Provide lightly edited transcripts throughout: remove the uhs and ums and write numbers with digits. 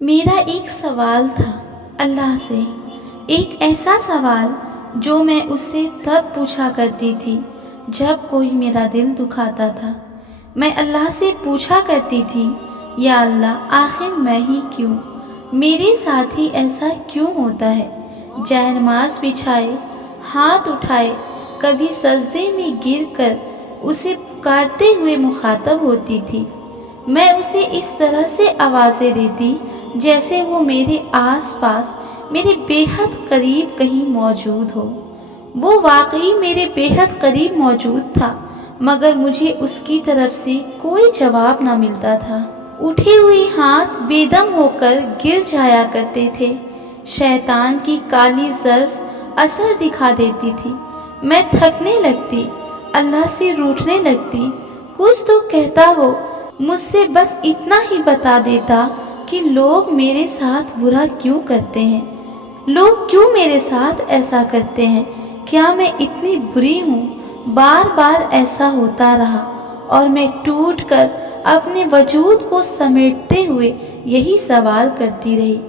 मेरा एक सवाल था अल्लाह से, एक ऐसा सवाल जो मैं उससे तब पूछा करती थी जब कोई मेरा दिल दुखाता था। मैं अल्लाह से पूछा करती थी, या अल्लाह, आखिर मैं ही क्यों, मेरे साथ ही ऐसा क्यों होता है। जाए नमाज बिछाए, हाथ उठाए, कभी सजदे में गिर कर उसे पुकारते हुए मुखातब होती थी। मैं उसे इस तरह से आवाज़ें देती जैसे वो मेरे आस पास, मेरे बेहद करीब कहीं मौजूद हो। वो वाकई मेरे बेहद करीब मौजूद था, मगर मुझे उसकी तरफ से कोई जवाब ना मिलता था। उठे हुए हाथ बेदम होकर गिर जाया करते थे। शैतान की काली ज़र्फ असर दिखा देती थी। मैं थकने लगती, अल्लाह से रूठने लगती। कुछ तो कहता हो, मुझसे बस इतना ही बता देता कि लोग मेरे साथ बुरा क्यों करते हैं, लोग क्यों मेरे साथ ऐसा करते हैं, क्या मैं इतनी बुरी हूँ। बार बार ऐसा होता रहा और मैं टूट कर अपने वजूद को समेटते हुए यही सवाल करती रही।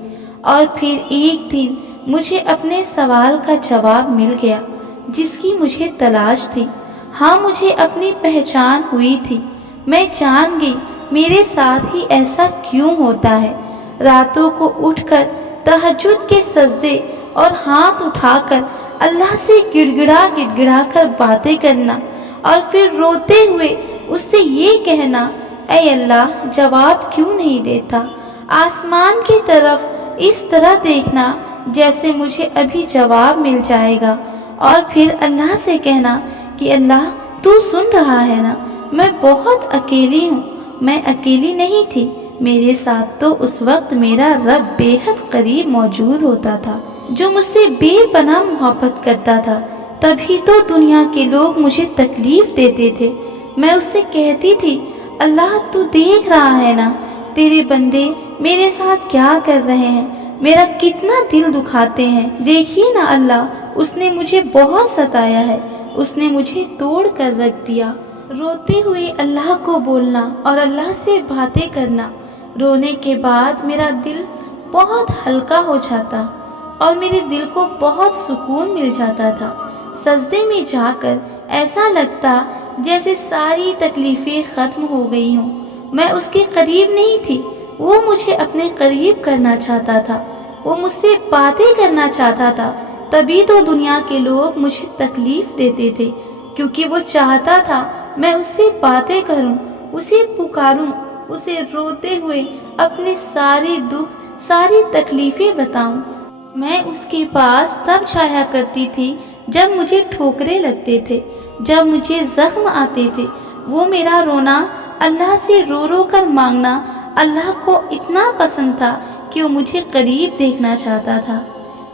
और फिर एक दिन मुझे अपने सवाल का जवाब मिल गया जिसकी मुझे तलाश थी। हाँ, मुझे अपनी पहचान हुई थी। मैं जान गई मेरे साथ ही ऐसा क्यों होता है। रातों को उठकर तहज्जुद के सजदे और हाथ उठाकर अल्लाह से गिड़गिड़ा कर बातें करना और फिर रोते हुए उससे ये कहना, ऐ अल्लाह, जवाब क्यों नहीं देता। आसमान की तरफ इस तरह देखना जैसे मुझे अभी जवाब मिल जाएगा और फिर अल्लाह से कहना कि अल्लाह, तू सुन रहा है ना, मैं बहुत अकेली हूँ। मैं अकेली नहीं थी, मेरे साथ तो उस वक्त मेरा रब बेहद करीब मौजूद होता था, जो मुझसे बेपनाह मोहब्बत करता था। तभी तो दुनिया के लोग मुझे तकलीफ देते थे। मैं उससे कहती थी, अल्लाह, तू देख रहा है ना, तेरे बंदे मेरे साथ क्या कर रहे हैं, मेरा कितना दिल दुखाते हैं। देखिए ना अल्लाह, उसने मुझे बहुत सताया है, उसने मुझे तोड़ कर रख दिया। रोते हुए अल्लाह को बोलना और अल्लाह से बातें करना। रोने के बाद मेरा दिल बहुत हल्का हो जाता और मेरे दिल को बहुत सुकून मिल जाता था। सजदे में जाकर ऐसा लगता जैसे सारी तकलीफ़ें ख़त्म हो गई हों। मैं उसके करीब नहीं थी, वो मुझे अपने करीब करना चाहता था, वो मुझसे बातें करना चाहता था। तभी तो दुनिया के लोग मुझे तकलीफ़ देते थे, क्योंकि वो चाहता था मैं उससे बातें करूं, उसे पुकारूं, उसे रोते हुए अपने सारे दुख, सारी तकलीफ़ें बताऊं। मैं उसके पास तब जाया करती थी जब मुझे ठोकरे लगते थे, जब मुझे जख्म आते थे। वो मेरा रोना, अल्लाह से रो रो कर मांगना अल्लाह को इतना पसंद था कि वो मुझे करीब देखना चाहता था,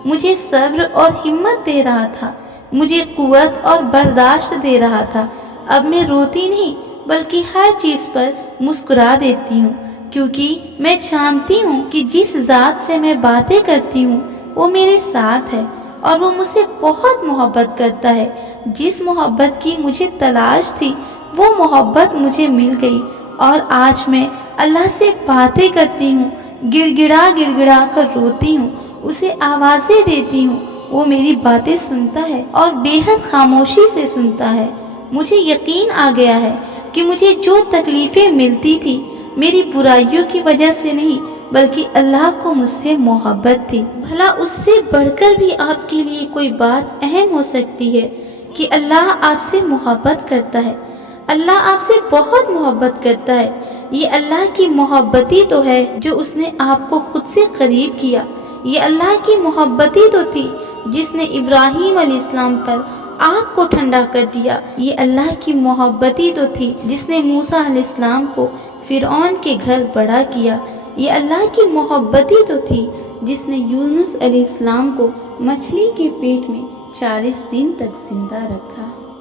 मुझे सब्र और हिम्मत दे रहा था, मुझे कुव्वत और बर्दाश्त दे रहा था। अब मैं रोती नहीं, बल्कि हर चीज़ पर मुस्कुरा देती हूँ, क्योंकि मैं जानती हूँ कि जिस ज़ात से मैं बातें करती हूँ वो मेरे साथ है और वो मुझसे बहुत मोहब्बत करता है। जिस मोहब्बत की मुझे तलाश थी वो मोहब्बत मुझे मिल गई और आज मैं अल्लाह से बातें करती हूँ, गिड़गिड़ा कर रोती हूँ, उसे आवाज़ें देती हूँ। वो मेरी बातें सुनता है और बेहद खामोशी से सुनता है। मुझे यकीन आ गया है कि मुझे जो तकलीफ़ें मिलती थी मेरी बुराइयों की वजह से नहीं, बल्कि अल्लाह को मुझसे मोहब्बत थी। भला उससे बढ़कर भी आपके लिए कोई बात अहम हो सकती है कि अल्लाह आपसे मोहब्बत करता है। अल्लाह आपसे बहुत मोहब्बत करता है। ये अल्लाह की मोहब्बत ही तो है जो उसने आपको खुद से करीब किया। ये अल्लाह की मोहब्बत ही तो थी जिसने इब्राहीम अलैहिस्सलाम पर आग को ठंडा कर दिया। ये अल्लाह की मोहब्बत ही तो थी जिसने मूसा अलैहिस्सलाम को फिरौन के घर बड़ा किया। ये अल्लाह की मोहब्बत ही तो थी जिसने यूनुस अलैहिस्सलाम को मछली के पेट में 40 दिन तक जिंदा रखा।